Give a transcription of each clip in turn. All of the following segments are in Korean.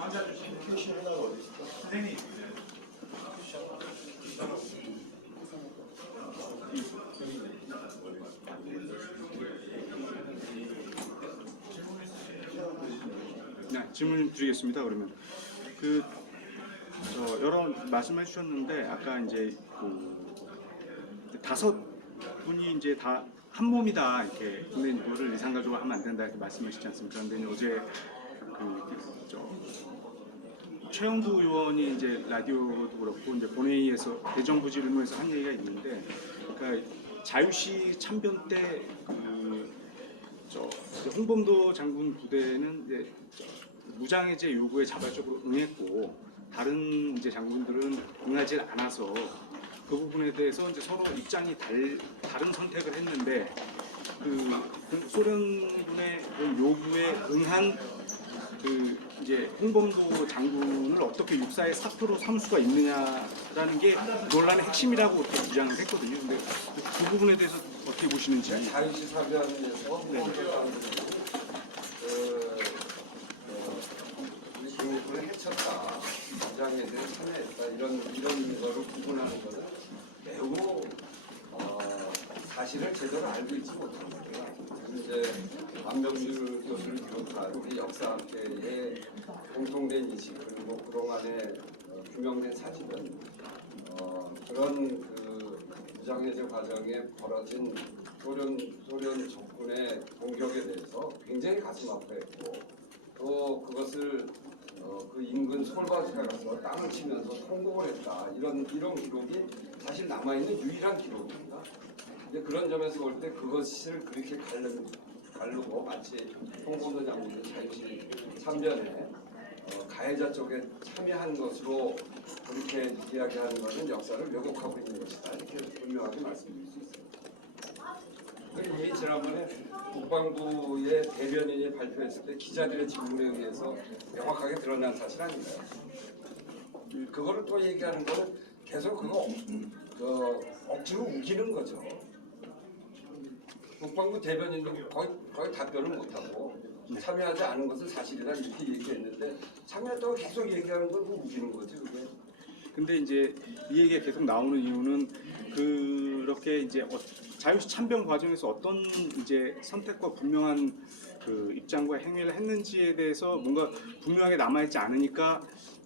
캐시 하나가 어디 있을까? 선생님. 네, 질문 드리겠습니다. 그러면 여러 말씀해 주셨는데 아까 이제 다섯 분이 이제 다 한 몸이다 이렇게 근데 이거를 이상가족으로 하면 안 된다 이렇게 말씀하시지 않습니까? 근데 어제 최영두 의원이 이제 라디오도 그렇고 이제 본회의에서 대정부 질문에서 한 얘기가 있는데, 그러니까 자유시 참변 때 홍범도 장군 부대는 이제 무장해제 요구에 자발적으로 응했고 다른 이제 장군들은 응하지 않아서 그 부분에 대해서 이제 서로 입장이 다른 선택을 했는데 소련군의 요구에 응한 이제 홍범도 장군을 어떻게 육사의 사표로 삼을 수가 있느냐라는 게 논란의 핵심이라고 그렇게 주장을 했거든요. 근데 그 부분에 대해서 어떻게 보시는지. 자유시 사변에서 홍범도 장군이 우리 국민군을 해쳤다, 무장해제에 참여했다 이런 거를 구분하는 것은 매우 사실을 제대로 알고 있지 못한 거예요. 이제 안병주 교수를 비롯한 우리 역사학계의 공통된 인식 그리고 그동안에 규명된 사실은 그런 무장해제 과정에 벌어진 소련 적군의 공격에 대해서 굉장히 가슴 아파했고 또 그것을 그 인근 솔바스에 가서 땅을 치면서 통곡을 했다 이런 기록이 사실 남아있는 유일한 기록입니다. 이제 그런 점에서 볼 때 그것을 그렇게 가르고 마치 홍범도 장군이 자유시 참변에 가해자 쪽에 참여한 것으로 그렇게 이야기하는 것은 역사를 왜곡하고 있는 것이다 이렇게 분명하게 말씀드릴 수 있습니다. 이미 지난번에 국방부의 대변인이 발표했을 때 기자들의 질문에 의해서 명확하게 드러난 사실 아닌가요? 그거를 또 얘기하는 거는 계속 그거 억지로 우기는 거죠. 국방부 대변인도 거의 답변을 못하고 참여하지 않은 것은 사실이다 이렇게 얘기했는데 참여했다고 계속 얘기하는 건 우기는 거지 그게. 근데 이제 이 얘기가 계속 나오는 이유는 그렇게 이제 자유시 참변 과정에서 어떤 이제 선택과 분명한 입장과 행위를 했는지에 대해서 뭔가 분명하게 남아있지 않으니까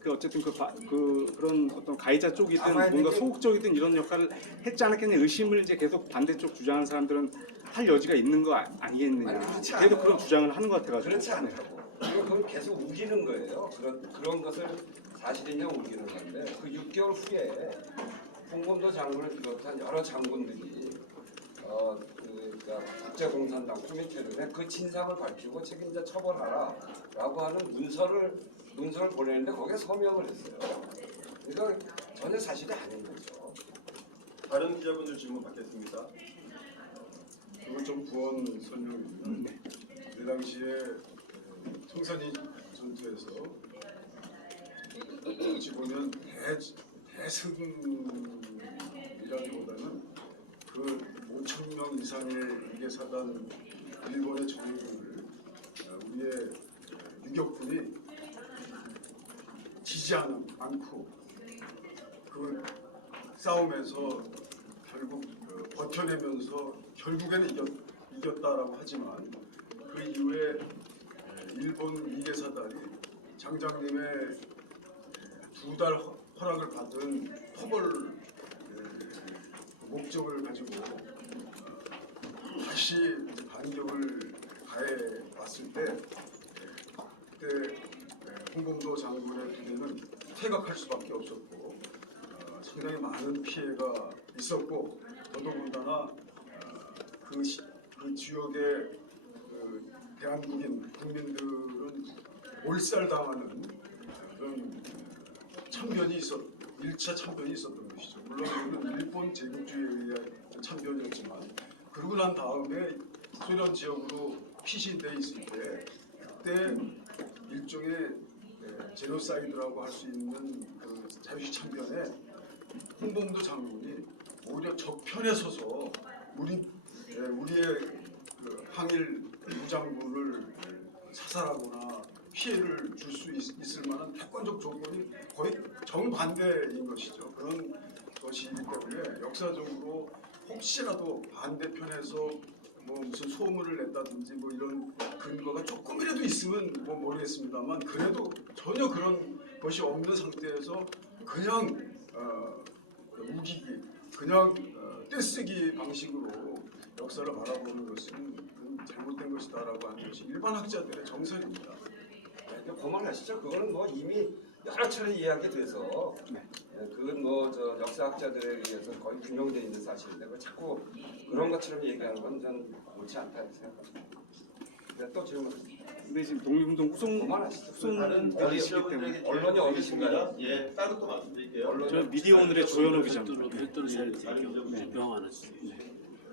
어쨌든 그런 어떤 가해자 쪽이든 뭔가 소극적이든 이런 역할을 했지 않았겠냐 의심을 이제 계속 반대쪽 주장하는 사람들은 할 여지가 있는 거 아니겠느냐. 계속 그런 주장을 하는 것 같아가지고. 그렇지 않다고. 그걸 계속 우기는 거예요. 그런 것을 사실이냐 우기는 건데 그 6개월 후에 홍범도 장군을 비롯한 여러 장군들이 그러니까 국제공산당 코미테론에 그 진상을 밝히고 책임자 처벌하라라고 하는 문서를 보내는데 거기에 서명을 했어요. 그러니까 전혀 사실이 아닌 거죠. 다른 기자분들 질문 받겠습니다. 이건 좀 부언 설명입니다. 그 당시에 청산리 전투에서 어찌 보면 대승이라기보다는 그 5,000명 이상의 유괴사단 일본의 정예군을 우리의 유격군이 지지 않고 그 싸움에서 결국 버텨내면서 결국에는 이겼다라고 하지만 그 이후에 일본 유괴사단이 장장님의 2달 허락을 받은 토벌 목적을 가지고 다시 반격을 가해 왔을 때 그때 홍범도 장군의 부대는 퇴각할 수밖에 없었고 상당히 많은 피해가 있었고 더더군다나 그 지역의 대한민국인 국민들은 몰살당하는 그런 참변이 1차 참변이 있었던 것이죠. 물론 그건 일본 제국주의에 의한 참변이었지만 그러고 난 다음에 소련 지역으로 피신돼 있을 때 그때 일종의 제노사이드라고 할 수 있는 그 자유시 참변에 홍범도 장군이 오히려 적편에 서서 우리의 그 항일 무장군을 사살하거나 피해를 줄 수 있을 만한 객관적 조건이 거의 정반대인 것이죠. 그런 것이기 때문에 역사적으로 혹시라도 반대편에서 뭐 무슨 소문을 냈다든지 뭐 이런 근거가 조금이라도 있으면 뭐 모르겠습니다만 그래도 전혀 그런 것이 없는 상태에서 그냥 우기기, 그냥 떼쓰기 방식으로 역사를 바라보는 것은 잘못된 것이다라고 하는 것이 일반 학자들의 정설입니다. 그만하시죠. 그거는 뭐 이미 여러 차례 이야기 돼서 그건 뭐 저 역사학자들에 의해서 거의 규명되어 있는 사실인데 그 자꾸 그런 것처럼 얘기하는 건 전 옳지 않다고 생각합니다. 네, 또 질문. 근데 지금 독립운동 후손들이시기 때문에 언론이 어디신가요? 예, 다른 또 말씀드릴게요. 저 미디어 오늘의 조현호 기자입니다.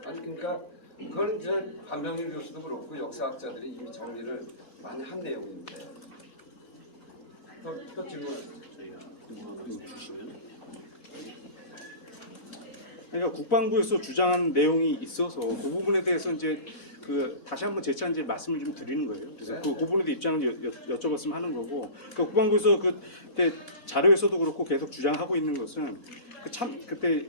아니 그러니까 그건 이제 반병일 교수도 그렇고 역사학자들이 이미 정리를 많이 한 내용인데 또 질문. 그러니까 국방부에서 주장한 내용이 있어서 그 부분에 대해서 이제 그 다시 한번 재차 이제 말씀을 좀 드리는 거예요. 그래서 그 부분에 대해 입장을 여쭤봤으면 하는 거고, 그러니까 국방부에서 그때 자료에서도 그렇고 계속 주장하고 있는 것은 그때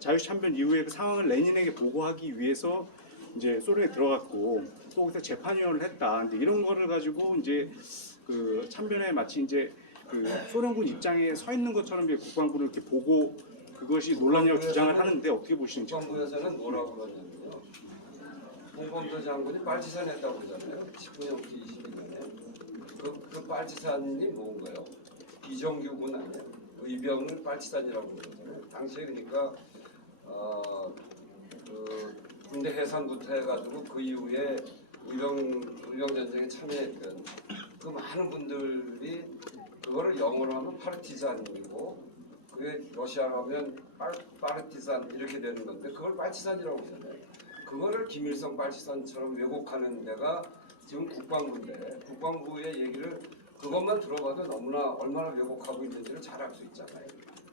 자유시 참변 이후에 그 상황을 레닌에게 보고하기 위해서 이제 소련에 들어갔고 또 거기서 재판위원을 했다. 이제 이런 거를 가지고 이제 그 참변에 마치 이제 그 소련군 입장에 서 있는 것처럼 이제 국방부를 이렇게 보고 그것이 논란이라고 주장을 하는데 어떻게 보시는지. 국방부에서는 뭐라고 그러냐면요. 홍범도 장군이 빨치산 했다고 그러잖아요. 19년부터 22년에. 그 빨치산이 뭔가요? 비정규군 아니에요? 의병을 빨치산이라고 그러잖아요. 당시에 그러니까 그 군대 해산부터 해가지고 그 이후에 의병 전쟁에 참여했던 그 많은 분들이 그거를 영어로 하면 파르티잔이고 그게 러시아로 하면 파르티산 이렇게 되는 건데 그걸 빨치산이라고 하잖아요. 그거를 김일성 빨치산처럼 왜곡하는 데가 지금 국방부인데 국방부의 얘기를 그것만 들어봐도 너무나 얼마나 왜곡하고 있는지를 잘 알 수 있잖아요.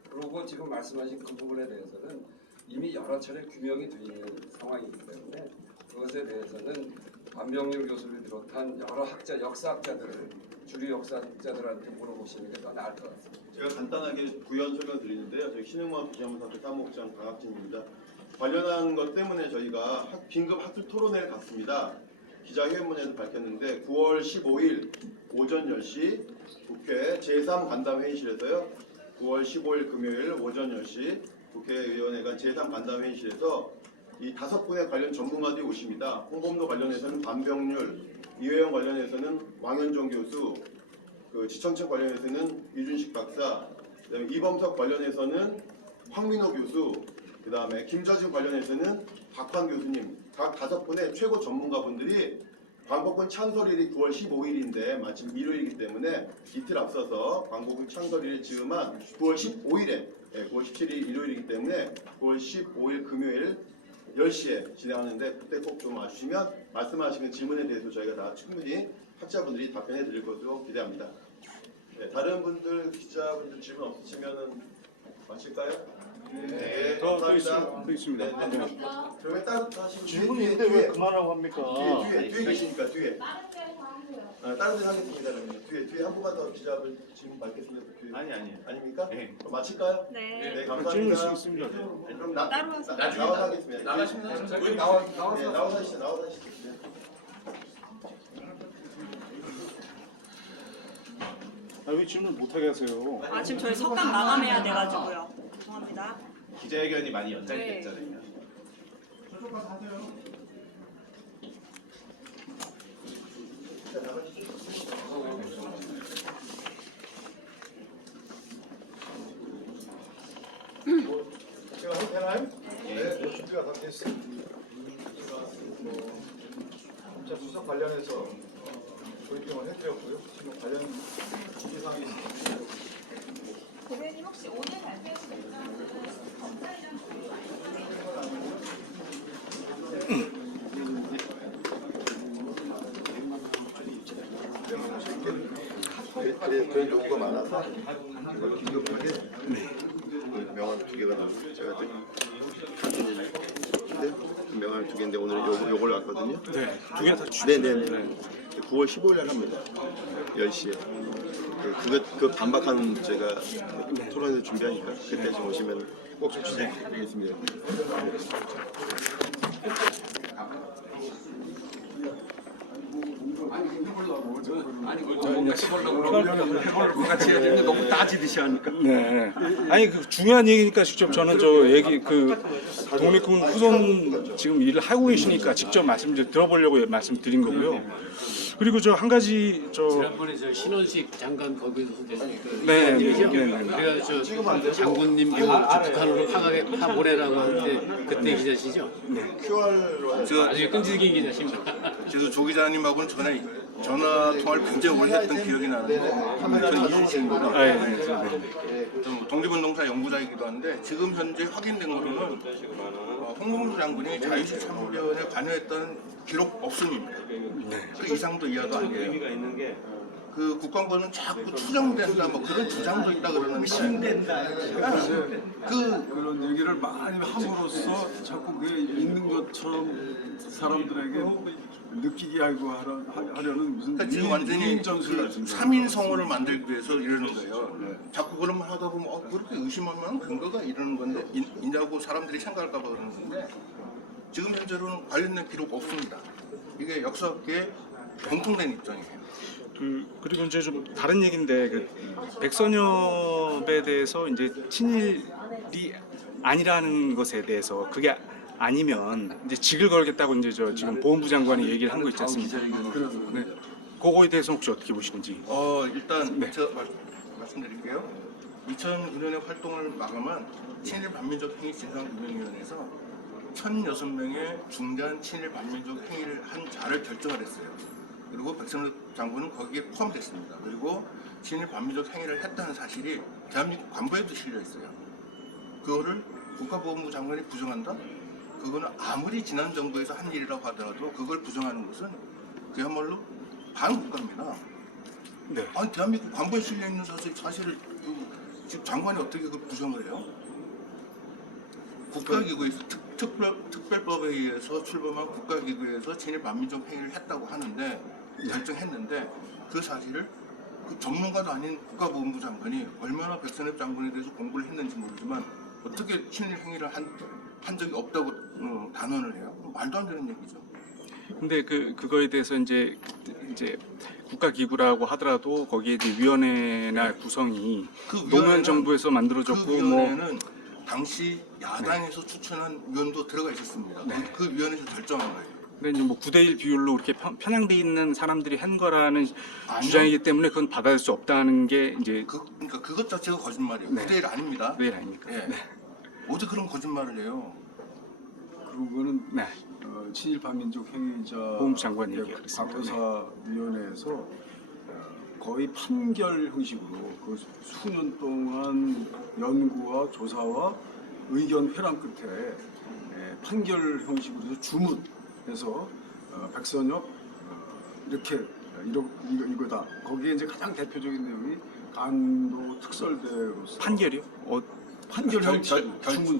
그리고 지금 말씀하신 그 부분에 대해서는 이미 여러 차례 규명이 되어 있는 상황이기 때문에 그것에 대해서는 반병률 교수를 비롯한 여러 역사학자들을 주류 역사학자들한테 물어보시는 게 더 나을 것 같습니다. 제가 간단하게 부연 설명 드리는데요. 저희 신흥무학 기자문사학교 사무국장 강학진입니다. 관련한 것 때문에 저희가 긴급 학술 토론회를 갔습니다. 기자회견문에도 밝혔는데 9월 15일 오전 10시 국회 제3간담회의실에서요. 9월 15일 금요일 오전 10시 국회의원회관 제3간담회의실에서 이 5분의 관련 전문가들이 오십니다. 홍범도 관련해서는 반병률, 이회영 관련해서는 왕현종 교수, 그 지청청 관련해서는 유준식 박사, 그다음에 이범석 관련해서는 황민호 교수, 그다음에 김저진 관련해서는 박환 교수님, 각 5분의 최고 전문가분들이 광복군 창설일이 9월 15일인데 마침 일요일이기 때문에 이틀 앞서서 광복군 창설일을 즈음한 9월 15일에 9월 17일 일요일이기 때문에 9월 15일 금요일 10시에 진행하는데 그때 꼭 좀 와주시면 말씀하시는 질문에 대해서 저희가 다 충분히 학자분들이 답변해 드릴 것으로 기대합니다. 네, 다른 분들, 기자분들 질문 없으시면 마칠까요? 네, 감사합니다. 또 있습니다. 네, 네. 그러면 따로 하시면 질문이 있는데 왜 그만하고 합니까? 뒤에 계시니까 뒤에. 다른 데서 하세요. 다른 데 하겠습니다. 그러면 뒤에 한 분만 더 기자분 질문 받겠습니다. 아니. 아닙니까? 네. 그럼 마칠까요? 네. 네, 질문 감사합니다. 있습니다. 그럼 따로 하세요. 나와서 하겠습니다. 나가시면 저기 나와서 나와서 나와서 하시죠. 나와서 하시죠. 네. 왜 질문 못하게 하세요? 아 지금 저희 석강 마감해야 돼가지고요. 죄송합니다. 기자회견이 많이 연장이 네. 됐잖아요. 자, 나가시죠. 제가 해도 되나요? 네, 준비가 다 됐어요. 검찰 수사 관련해서 브리핑을 해드렸고요. 지금 관련 준비사항이 있습니다. 고객님 혹시 오늘 발표하신 입장은 검찰이랑 그런 요구가 많아서 긴급하게 명함 2개가 나오고 제가 명함 2개인데 오늘 요걸 왔거든요. 네, 두 개 다 네네네. 9월 15일 날 합니다. 10시에. 그 반박하는 제가 토론을 준비하니까 그때 좀 오시면 꼭 좀 주시겠습니다. 같이 해야 되는데 너무 따지듯이 하니까. 네. 아니 그 중요한 얘기니까 직접 저는 저 얘기 그 독립군 후손 지금 일을 하고 계시니까 직접 말씀 좀 들어보려고 말씀드린 거고요. 그리고 저 한 가지 저 지난번에 저 신원식 장관 거기서 네, 일이죠. 네, 네, 네. 그래가 저 장군님 북한으로 파보내라고 하는데 그때 기자시죠? 나중에 끈질긴 기자십니다. 저도 조 기자님하고는 전화 통화를 굉장히 오래 했던 기억이 나는데 저는 이준식입니다. 좀 독립운동사 연구자이기도 한데 지금 현재 확인된 거로는 홍범도 장군이 자유시 참모련에 관여했다는 기록 없음입니다. 그 이상도 이하도 아니에요. 그 국방부는 자꾸 추정된다 뭐 그런 주장도 있다 그러는데 그런 얘기를 많이 함으로써 자꾸 그게 있는 것처럼 사람들에게 느끼게 하려는 무슨 그러니까 지금 완전히 위인 전술 그 같은 3인 성호를 만들기 위해서 이러는 거예요. 자꾸 그런 말 하다 보면 그렇게 의심하면 근거가 이러는 건데 있냐고 사람들이 생각할까 봐 그러는 건데 지금 현재로는 관련된 기록 없습니다. 이게 역사학계의 공통된 입장이에요. 그리고 이제 좀 다른 얘기인데 그 백선엽에 대해서 이제 친일이 아니라는 것에 대해서 그게 아니면 이제 직을 걸겠다고 이제 저 지금 보훈부 장관이 얘기를 한 거 있지 않습니까? 네. 그거에 대해서 혹시 어떻게 보시는지? 일단 네. 제가 말씀드릴게요. 2009년에 활동을 마감한 친일 반민족 행위 진상규명위원회에서 1006명의 중대한 친일 반민족 행위를 한 자를 결정을 했어요. 그리고 백선엽 장군은 거기에 포함됐습니다. 그리고 친일 반민족 행위를 했다는 사실이 대한민국 관보에도 실려 있어요. 그거를 국가보훈부 장관이 부정한다? 그거는 아무리 지난 정부에서 한 일이라고 하더라도 그걸 부정하는 것은 그야말로 반국가입니다. 네. 아니 대한민국 관보에 실려 있는 사실을 지금 장관이 어떻게 그걸 부정을 해요? 국가기구에서 특별법에 의해서 출범한 국가기구에서 친일 반민족 행위를 했다고 하는데 결정했는데 그 사실을 그 전문가도 아닌 국가보훈부 장관이 얼마나 백선엽 장관에 대해서 공부를 했는지 모르지만 어떻게 친일 행위를 한 적이 없다고 단언을 해요? 말도 안 되는 얘기죠. 근데 그거에 대해서 이제 국가기구라고 하더라도 거기에 이제 위원회나 구성이 노무현 정부에서 만들어졌고 그 위원회는 당시 야당에서 추천한 위원도 들어가 있었습니다. 그 위원회에서 결정한 거예요. 근데 이제 뭐 9대1 비율로 이렇게 편향돼 있는 사람들이 한 거라는 아니요. 주장이기 때문에 그건 받아들일 수 없다는 게 이제 그러니까 그것 자체가 거짓말이에요. 네. 9대1 아닙니다. 9대1 아닙니까? 예. 어디 그런 거짓말을 해요? 그런 거는 네. 친일 반민족 행위자 보훈부 장관이 얘기했습니다. 과거사위원회에서 거의 판결 형식으로 그 수년 동안 연구와 조사와 의견 회람 끝에 판결 형식으로 주문해서 백선엽 이렇게 이거다. 거기에 이제 가장 대표적인 내용이 간도 특설대로서 판결이요? 판결 형식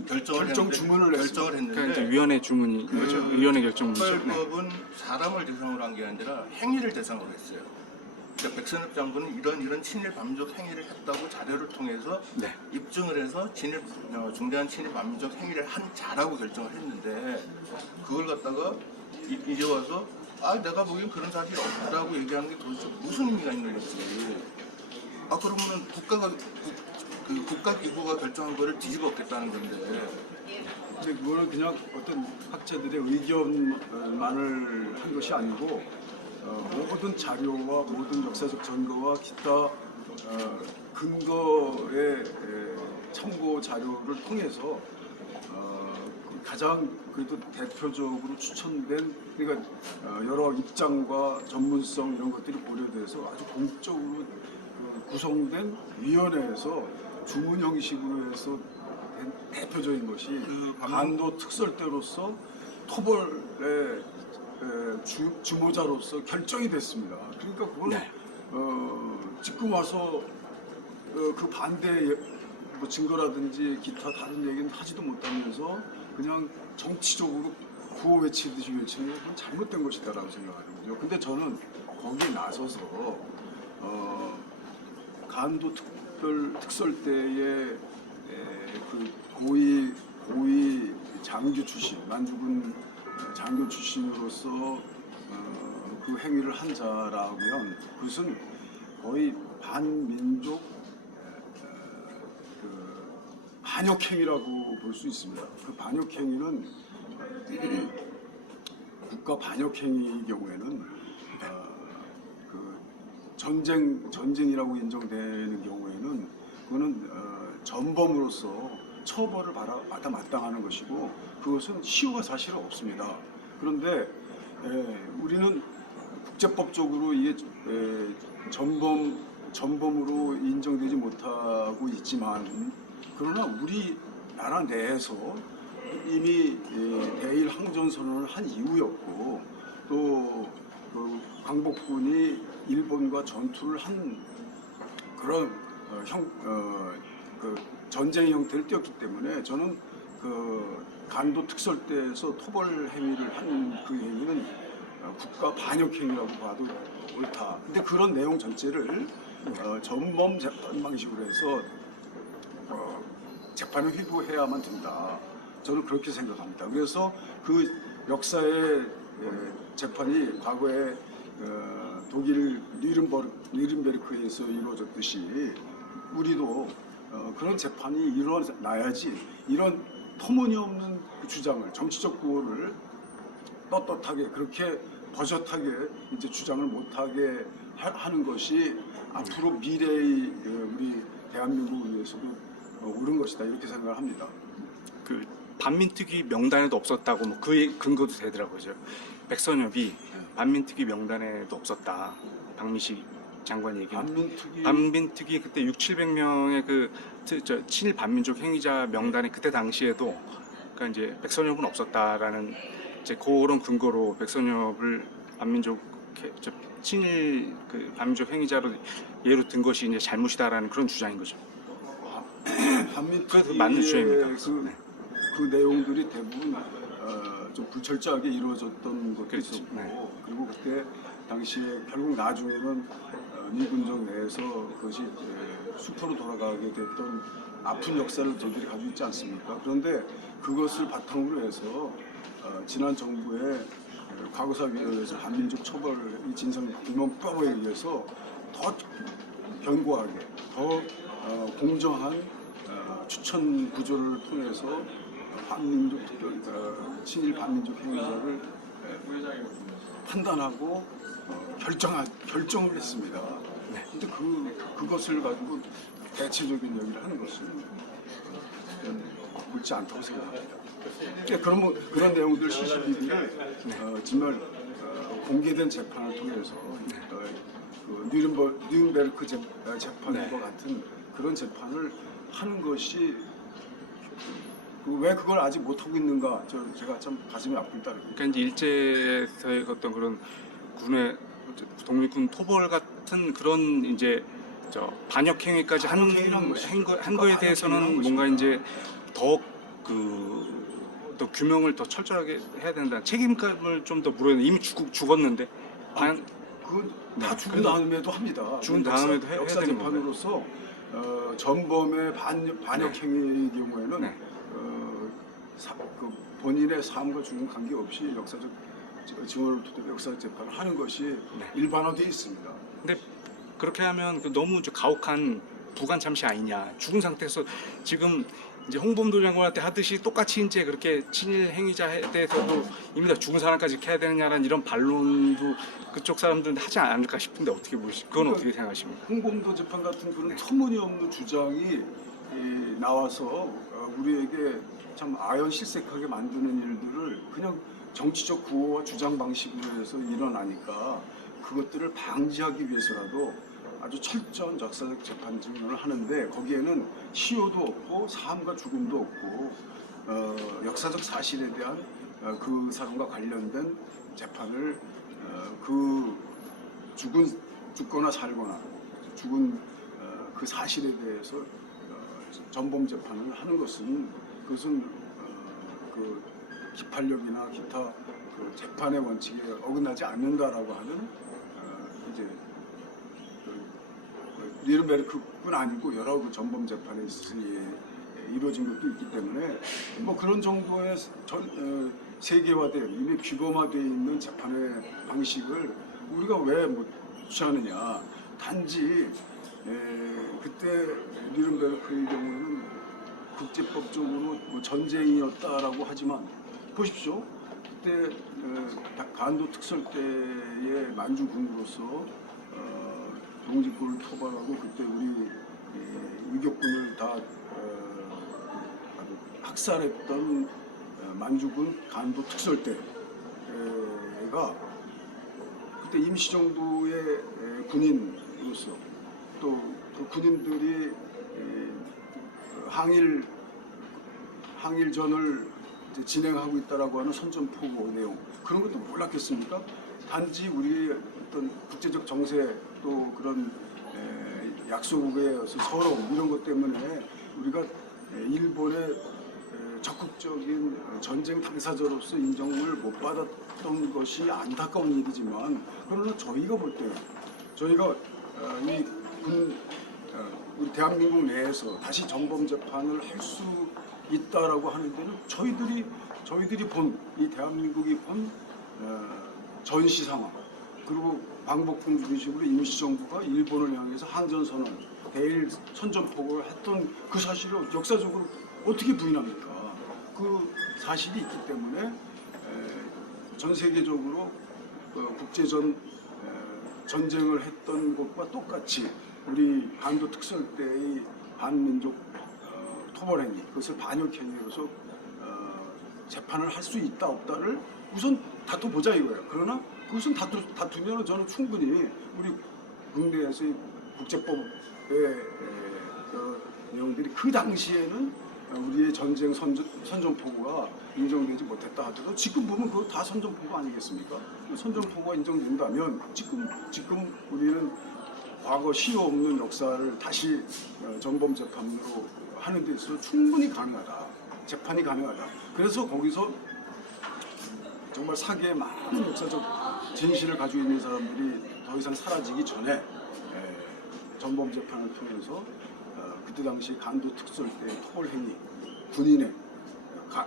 결정 주문을 결정을 그러니까 이제 했는데 위원회 주문이 거죠. 위원회 결정문이죠. 네. 특별법은 사람을 대상으로 한 게 아니라 행위를 대상으로 했어요. 그러니까 백선엽 장군은 이런 친일 반민족 행위를 했다고 자료를 통해서 네. 입증을 해서 중대한 친일 반민족 행위를 한 자라고 결정을 했는데 그걸 갖다가 이제 와서 내가 보기엔 그런 사실이 없다고 얘기하는 게 도대체 무슨 의미가 있는지. 그러면은 국가기구가 결정한 거를 뒤집어 엎겠다는 건데. 근데 그거는 그냥 어떤 학자들의 의견만을 한 것이 아니고 모든 자료와 모든 역사적 증거와 기타 근거의 참고 자료를 통해서 가장 그래도 대표적으로 추천된 그러니까 여러 입장과 전문성 이런 것들이 고려돼서 아주 공적으로 구성된 위원회에서 주문 형식으로 해서 대표적인 것이 간도 특설대로서 토벌의 주모자로서 결정이 됐습니다. 그러니까 그걸 지금 와서 그 반대 뭐 증거라든지 기타 다른 얘기는 하지도 못하면서 그냥 정치적으로 구호 외치듯이 외치는 건 잘못된 것이다라고 생각하는 거죠. 근데 저는 거기에 나서서 간도 특설대의 그 고위 장교 출신, 만주군 장교 출신으로서 그 행위를 한 자라면 그것은 거의 반민족 반역행위라고 볼 수 있습니다. 그 반역행위는 국가 반역행위의 경우에는 그 전쟁이라고 인정되는 경우에는 그거는 전범으로서 처벌을 받아 마땅하는 것이고 그것은 시효가 사실은 없습니다. 그런데 우리는 국제법적으로 이게 전범으로 인정되지 못하고 있지만 그러나 우리나라 내에서 이미 대일 항전 선언을 한 이후였고 또 그 광복군이 일본과 전투를 한 그런 그 전쟁의 형태를 띄었기 때문에 저는 그 간도 특설대에서 토벌 행위를 한 그 행위는 국가 반역 행위라고 봐도 옳다. 근데 그런 내용 전체를 전범 재판 방식으로 해서 재판을 휘부해야만 된다. 저는 그렇게 생각합니다. 그래서 그 역사의 재판이 과거에 독일 뉘른베르크에서 이루어졌듯이 우리도 그런 재판이 일어나야지 이런 터무니없는 그 주장을 정치적 구호를 떳떳하게 그렇게 버젓하게 이제 주장을 못하게 하는 것이 앞으로 미래의 우리 대한민국을 위해서도 옳은 것이다 이렇게 생각을 합니다. 그 반민특위 명단에도 없었다고 뭐 그 근거도 되더라고요. 백선엽이 반민특위 명단에도 없었다. 박민식 장관 얘기는 반민특위 그때 600~700명의 그 친일 반민족 행위자 명단에 그때 당시에도 그러니까 이제 백선엽은 없었다라는 이제 그런 근거로 백선엽을 반민족 친일 그 반민족 행위자로 예로 든 것이 이제 잘못이다라는 그런 주장인 거죠. 반민특위의 맞는 주장입니다. 그 내용들이 대부분 좀 불철저하게 이루어졌던 것도 그렇죠. 있었고 네. 그리고 그때 당시에 결국 나중에는 미군정 내에서 그것이 수포로 돌아가게 됐던 아픈 역사를 저희들이 가지고 있지 않습니까? 그런데 그것을 바탕으로 해서 지난 정부의 과거사위원회에서 반민족 처벌 이 진상규명법에 의해서 더 견고하게 더 공정한 추천 구조를 통해서 반민족 친일 반민족 행위자를 판단하고 결정을 했습니다. 근데 그것을 가지고 대체적인 얘기를 하는 것은 옳지 않다고 생각합니다. 그런 내용들 CCTV를 정말 공개된 재판을 통해서 그 뉘른베르크 재판과 같은 그런 재판을 하는 것이 왜 그걸 아직 못하고 있는가 제가 참 가슴이 아픕니다. 그러니까 이제 일제에서의 어떤 그런 군의 독립군 토벌 같은 그런 이제 반역 행위까지 한 거에 대해서는 뭔가 이제 더 또 규명을 더 철저하게 해야 된다. 책임감을 좀 더 물어야 돼. 이미 죽었는데. 다 죽은 다음에도 합니다. 죽은 다음에도 해야 역사 되는 재판으로서 전범의 반역 행위의 경우에는 네. 그 본인의 삶과 죽음 관계없이 역사적 증언을 토대로 역사 재판을 하는 것이 일반화되어 있습니다. 근데 그렇게 하면 너무 가혹한 부관 참시 아니냐. 죽은 상태에서 지금 이제 홍범도 장관한테 하듯이 똑같이 이제 그렇게 친일 행위자에 대해서도 이미 다 죽은 사람까지 이렇게 해야 되느냐라는 이런 반론도 그쪽 사람들은 하지 않을까 싶은데 어떻게 보시죠? 그건 어떻게 생각하십니까? 홍범도 재판 같은 그런 터무니없는 주장이 나와서 우리에게 참 아연실색하게 만드는 일들을 그냥 정치적 구호와 주장 방식으로 해서 일어나니까 그것들을 방지하기 위해서라도 아주 철저한 역사적 재판 증언을 하는데 거기에는 시효도 없고 삶과 죽음도 없고 역사적 사실에 대한 그 사람과 관련된 재판을 그 죽거나 살거나 죽은 그 사실에 대해서 전범 재판을 하는 것은 그것은 그 기판력이나 기타 그 재판의 원칙에 어긋나지 않는다라고 하는 이제 니른베르크뿐 아니고 여러 그 전범 재판에 이루어진 것도 있기 때문에 뭐 그런 정도의 세계화되어 이미 규범화되어 있는 재판의 방식을 우리가 왜 못 취하느냐. 단지 그때 니른베르크의 경우는 국제법적으로 뭐 전쟁이었다라고 하지만 보십시오. 그때 간도 특설 때의 만주군으로서 동지권을 토벌하고 그때 우리 유격군을 다 학살했던 만주군 간도 특설 때가 그때 임시정부의 군인으로서 또 그 군인들이 항일전을 진행하고 있다라고 하는 선전포고 내용 그런 것도 몰랐겠습니까? 단지 우리 어떤 국제적 정세 또 그런 약소국의 서러움 이런 것 때문에 우리가 일본의 적극적인 전쟁 당사자로서 인정을 못 받았던 것이 안타까운 일이지만 그러나 저희가 볼 때 저희가 우리 대한민국 내에서 다시 전범 재판을 할 수 있다라고 하는 데는 저희들이 본 이 대한민국이 본 전시 상황 그리고 광복군 중심으로 임시정부가 일본을 향해서 항전선언 대일 선전포고를 했던 그 사실을 역사적으로 어떻게 부인합니까? 그 사실이 있기 때문에 전 세계적으로 전쟁을 했던 것과 똑같이 우리 한도 특설 때의 반민족 토벌행위 그것을 반역행위로서 재판을 할 수 있다 없다를 우선 다퉈보자 이거예요. 그러나 그것은 다투면 저는 충분히 우리 국내에서의 국제법의 내용들이 그 당시에는 우리의 전쟁 선전포고가 인정되지 못했다 하더라도 지금 보면 그거 다 선전포고 아니겠습니까? 선전포고가 인정된다면 지금 우리는 과거 시효 없는 역사를 다시 전범 재판으로 하는 데 있어서 충분히 가능하다. 재판이 가능하다. 그래서 거기서 정말 사기의 많은 역사적 진실을 가지고 있는 사람들이 더 이상 사라지기 전에 전범 재판을 통해서 그때 당시 간도 특설 때의 토벌 행위,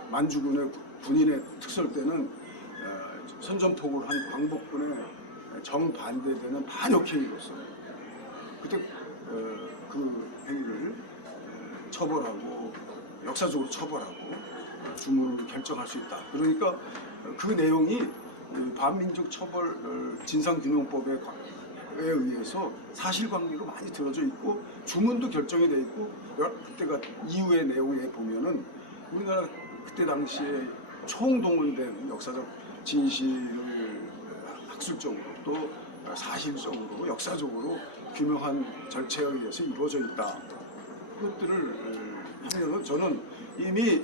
만주군의 군인의 특설 때는 선전포고를 한 광복군의 정반대되는 반역행위로서 그때 그 행위를 처벌하고 역사적으로 처벌하고 주문을 결정할 수 있다. 그러니까 그 내용이 반민족 처벌 진상규명법에 의해서 사실관계로 많이 들어져 있고 주문도 결정이 돼 있고 그때가 이후의 내용에 보면은 우리나라 그때 당시에 총동원된 역사적 진실을 학술적으로 또 사실적으로 역사적으로 규명한 절차에 의해서 이루어져 있다. 그것들을 하면은 저는 이미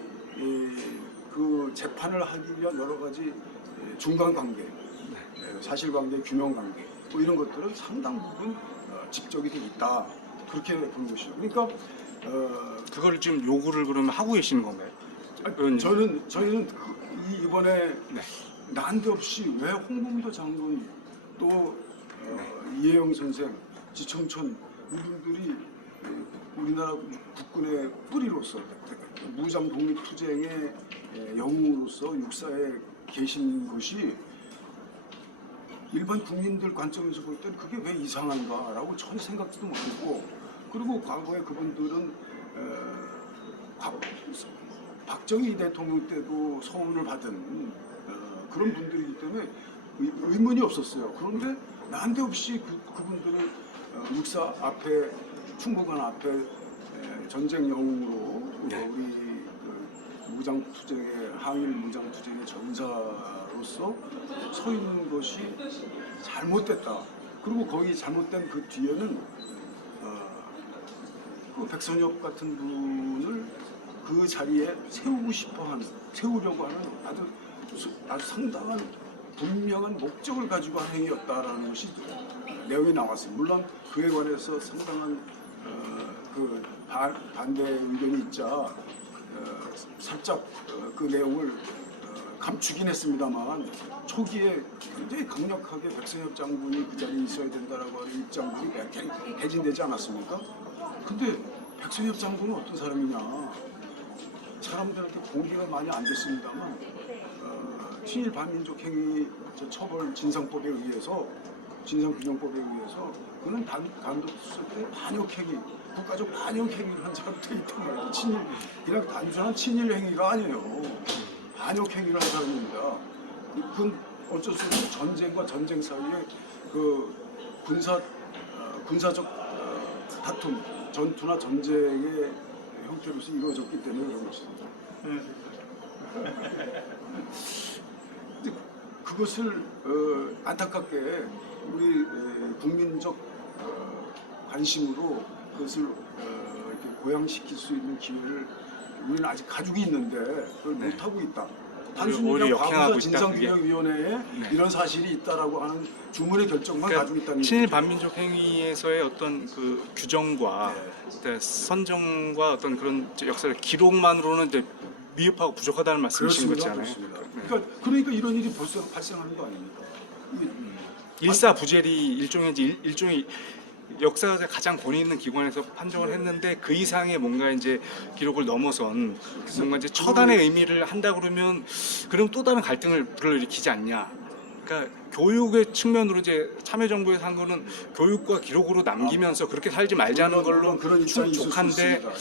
그 재판을 하기 위한 여러 가지 중간관계, 사실관계, 규명관계 뭐 이런 것들은 상당 부분 집적이 돼 있다. 그렇게 보는 것이죠. 그러니까 그걸 지금 요구를 그러면 하고 계시는 건가요? 저희는 이번에 난데없이 왜 홍범도 장군 또 이혜영 선생, 지청천 이분들이 우리나라 국군의 뿌리로서 무장 독립투쟁의 영웅으로서 육사에 계신 것이 일반 국민들 관점에서 볼 때는 그게 왜 이상한가라고 전혀 생각지도 못했고 그리고 과거에 그분들은 박정희 대통령 때도 서운을 받은 그런 분들이기 때문에 의문이 없었어요. 그런데 난데없이 그분들을 육사 앞에 충북안 앞에 전쟁 영웅으로 우리 무장투쟁의 항일 무장투쟁의 전사로서 서 있는 것이 잘못됐다. 그리고 거기 잘못된 그 뒤에는 그 백선엽 같은 분을 그 자리에 세우려고 하는 아주 상당한 분명한 목적을 가지고 한 행위였다라는 것이 내용이 나왔습니다. 물론 그에 관해서 상당한 그 반대 의견이 있자 살짝 그 내용을 감추긴 했습니다만 초기에 굉장히 강력하게 백선엽 장군이 그 자리에 있어야 된다라고 하는 입장들이 개진되지 않았습니까? 근데 백선엽 장군은 어떤 사람이냐? 사람들한테 공개가 많이 안 됐습니다만 친일 반민족 행위 처벌 진상법에 의해서 진상규명법에 의해서 그는 단독수사 때 반역행위, 국가적 반역행위를 한 사람들이 있단 말이에요. 친일, 그냥 단순한 친일 행위가 아니에요. 반역행위를 한 사람입니다. 그건 어쩔 수 없이 전쟁과 전쟁 사이에 그 군사적 다툼, 전투나 전쟁의 형태로서 이루어졌기 때문에 그런 것입니다. 그것을 안타깝게 우리 국민적 관심으로 그것을 이렇게 고양시킬 수 있는 기회를 우리는 아직 가지고 있는데 그걸 네. 못하고 있다. 단순히 오히려 그냥 역행하고 과거사 있다, 진상규명위원회에 네. 이런 사실이 있다라고 하는 주문의 결정만 가지고 있다는 친일 얘기죠. 반민족 행위에서의 어떤 그 규정과 선정과 어떤 그런 역사를 기록만으로는 이제 미흡하고 부족하다는 말씀이신 그렇습니다. 거잖아요. 그렇습니다. 그러니까 이런 일이 벌써 발생하는 거 아닙니까? 이게 일사부재리 일종의 역사에 가장 권위 있는 기관에서 판정을 했는데 그 이상의 뭔가 이제 기록을 넘어선 뭔가 이제 처단의 의미를 한다 그러면 그럼 또 다른 갈등을 불러일으키지 않냐. 그러니까 교육의 측면으로 이제 참여정부에서 한 거는 교육과 기록으로 남기면서 그렇게 살지 말자는 물론 걸로 그런 입장이 있을 수 촉한데 있습니다.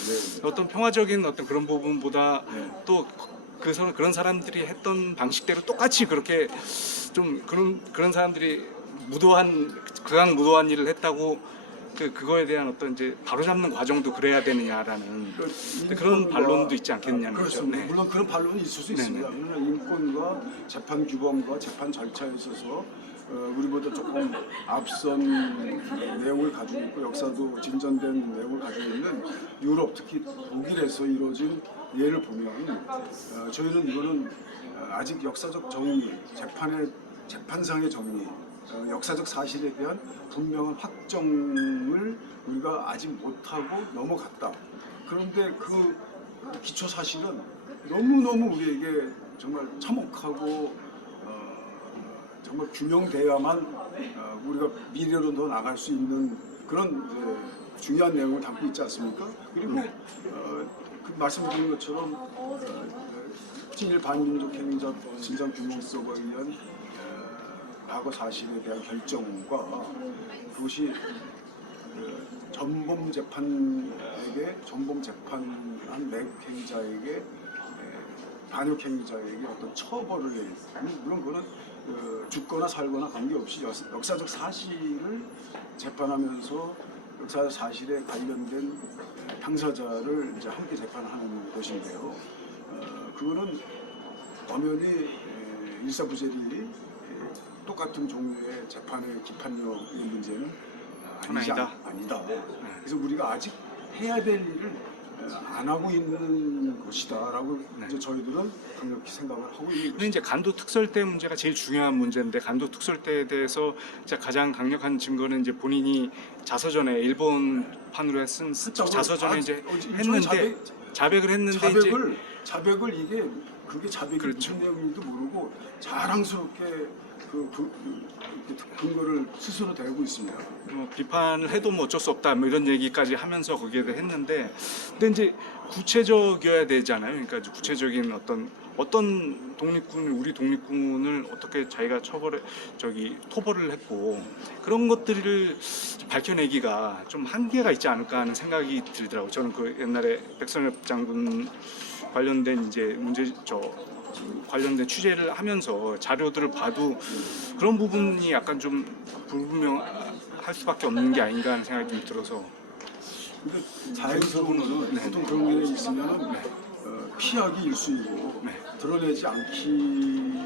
네. 어떤 평화적인 어떤 그런 부분보다 네. 또 그런 사람들이 했던 방식대로 똑같이 그렇게 좀 그런 사람들이 극악 무도한 일을 했다고 그거에 대한 어떤 이제 바로잡는 과정도 그래야 되느냐라는 그런 반론도 있지 않겠냐는 거죠. 그렇습니다. 네. 물론 그런 반론이 있을 수 네네. 있습니다. 그러나 인권과 재판 규범과 재판 절차에 있어서 우리보다 조금 앞선 내용을 가지고 있고 역사도 진전된 내용을 가지고 있는 유럽 특히 독일에서 이루어진 예를 보면 저희는 이거는 아직 역사적 정리, 재판상의 정리, 역사적 사실에 대한 분명한 확정을 우리가 아직 못하고 넘어갔다. 그런데 그 기초 사실은 너무너무 우리에게 정말 참혹하고 정말 규명돼야만 우리가 미래로 더 나갈 수 있는 그런 중요한 내용을 담고 있지 않습니까? 그리고 그 말씀드린 것처럼 친일 반민족 행위자 진상규명법에 의한 과거 사실에 대한 결정과 그것이 전범 재판한 내국행위자에게 반역 행위자에게 어떤 처벌을 내리는 물론 그거는 죽거나 살거나 관계없이 역사적 사실을 재판하면서 역사 사실에 관련된 당사자를 이제 함께 재판하는 것인데요. 그거는 엄연히 일사부재리 똑같은 종류의 재판의 기판력의 문제는 아니다. 그래서 우리가 아직 해야 될 일을 안 하고 있는 것이다라고 이제 저희들은 강력히 생각을 하고 있는 근데 이제 간도 특설대 문제가 제일 중요한 문제인데 간도 특설대에 대해서 이제 가장 강력한 증거는 이제 본인이 자서전에 일본판으로 쓴 자서전에 이제 했는데 자백을 했는데 이제 자백을 이게 그게 자백이 그렇죠. 무슨 내용인지도 모르고 자랑스럽게 근거를 스스로 대고 있습니다. 비판을 해도 뭐 어쩔 수 없다 뭐 이런 얘기까지 하면서 거기에 대해 했는데 근데 이제 구체적이어야 되잖아요. 그러니까 이제 구체적인 어떤 우리 독립군을 어떻게 자기가 토벌을 했고 그런 것들을 밝혀내기가 좀 한계가 있지 않을까 하는 생각이 들더라고요. 저는 그 옛날에 백선엽 장군 관련된 이제 관련된 취재를 하면서 자료들을 봐도 그런 부분이 약간 좀 불분명할 수밖에 없는 게 아닌가 하는 생각이 좀 들어서 근데 자연스러우면은 보통 그런 게 있으면은 피하기 일쑤이고 드러내지 않기가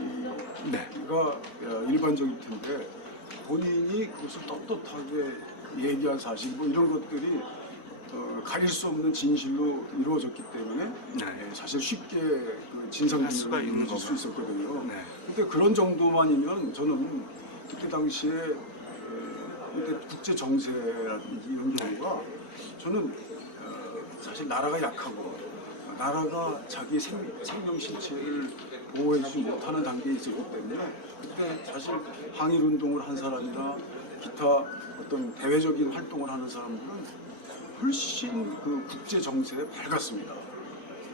일반적일 텐데 본인이 그것을 떳떳하게 얘기한 사실 뭐 이런 것들이 가릴 수 없는 진실로 이루어졌기 때문에 사실 쉽게 그 진상규명을 이루어질 수 있었거든요. 근데 그런 정도만이면 저는 그때 당시에 그때 국제 정세라든지 이런 경우가 저는 사실 나라가 약하고 나라가 자기 생명 실체를 보호해주지 못하는 단계에 있었기 때문에 그때 사실 항일운동을 한 사람이나 기타 어떤 대외적인 활동을 하는 사람들은 훨씬 그 국제 정세에 밝았습니다.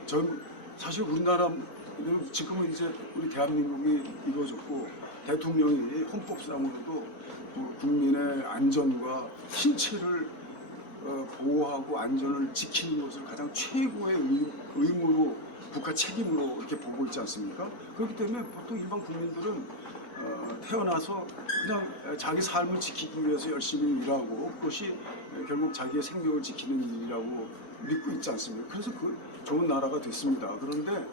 전 사실 우리나라 지금은 이제 우리 대한민국이 이루어졌고 대통령이 헌법상으로도 국민의 안전과 신체를 보호하고 안전을 지키는 것을 가장 최고의 의무로 국가 책임으로 이렇게 보고 있지 않습니까? 그렇기 때문에 보통 일반 국민들은 태어나서 그냥 자기 삶을 지키기 위해서 열심히 일하고 그것이 결국 자기의 생명을 지키는 일이라고 믿고 있지 않습니까? 그래서 그 좋은 나라가 됐습니다. 그런데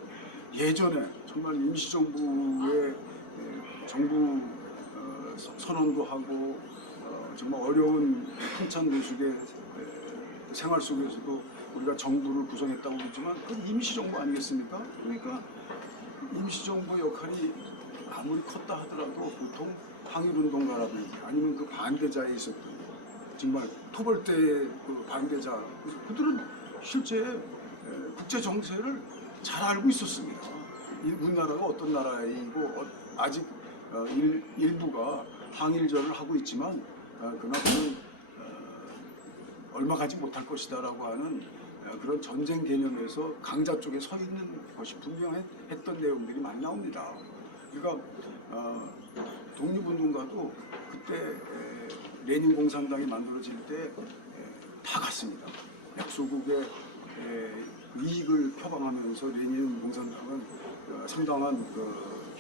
예전에 정말 임시정부의 정부 선언도 하고 정말 어려운 한참 노숙의 생활 속에서도 우리가 정부를 구성했다고 그러지만 그건 임시정부 아니겠습니까? 그러니까 임시정부의 역할이 아무리 컸다 하더라도 보통 항일운동가라든지 아니면 그 반대자에 있었던 정말 토벌대의 그 반대자 그들은 실제 국제 정세를 잘 알고 있었습니다. 우리나라가 어떤 나라이고 아직 일부가 항일전을 하고 있지만 그러나 그는 얼마 가지 못할 것이다라고 하는 그런 전쟁 개념에서 강자 쪽에 서 있는 것이 분명했던 내용들이 많이 나옵니다. 그러니까 독립운동가도 그때 레닌 공산당이 만들어질 때 다 갔습니다. 약소국의 이익을 표방하면서 레닌 공산당은 상당한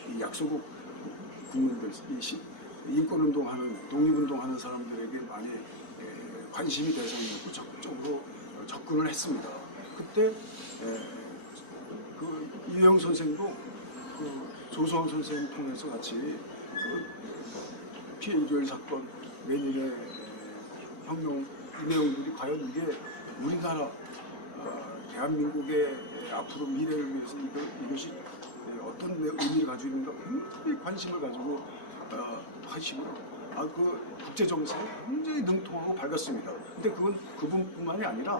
이 약소국 국민들, 인권운동하는 독립운동하는 사람들에게 많이 관심이 대상이었고 적극적으로 접근을 했습니다. 그때 그 이회영 선생도 그 조성원 선생을 통해서 같이 그 피해 일요일 사건, 레닌의 혁명, 이 내용들이 과연 이게 우리나라 대한민국의 앞으로 미래를 위해서 이것이 어떤 의미를 가지고 있는가 굉장히 관심을 가지고 하시고 그 국제 정세에 굉장히 능통하고 밝았습니다. 근데 그건 그분뿐만이 아니라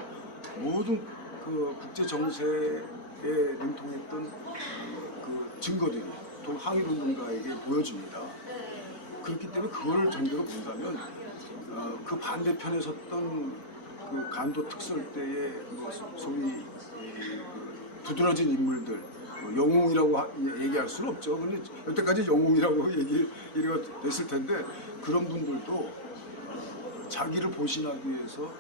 모든 그 국제 정세에 능통했던 그 증거들이 또 항일운동가에게 보여집니다. 그렇기 때문에 그걸 전제로 본다면 그 반대편에 섰던 그 간도 특설 때의 소위 두드러진 인물들 영웅이라고 얘기할 수는 없죠. 근데 여태까지 영웅이라고 얘기가 됐을 텐데 그런 분들도 자기를 보신하기 위해서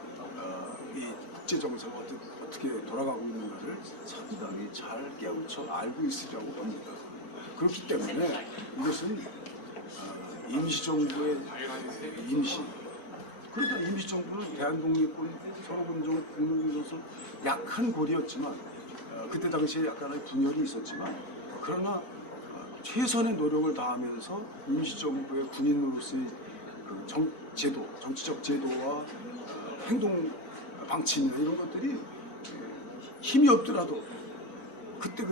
이 국제 정세가 어떻게 돌아가고 있는가를 상당히 잘 깨우쳐 알고 있으리라고 봅니다. 그렇기 때문에 이것은 임시정부의 임시 그러나 임시정부는 대한독립군 서울군정 공동군정서 약한 고리였지만 그때 당시에 약간의 분열이 있었지만 그러나 최선의 노력을 다하면서 임시정부의 군인으로서의 그 정치적 제도와 행동 방침이나 이런 것들이 힘이 없더라도 그때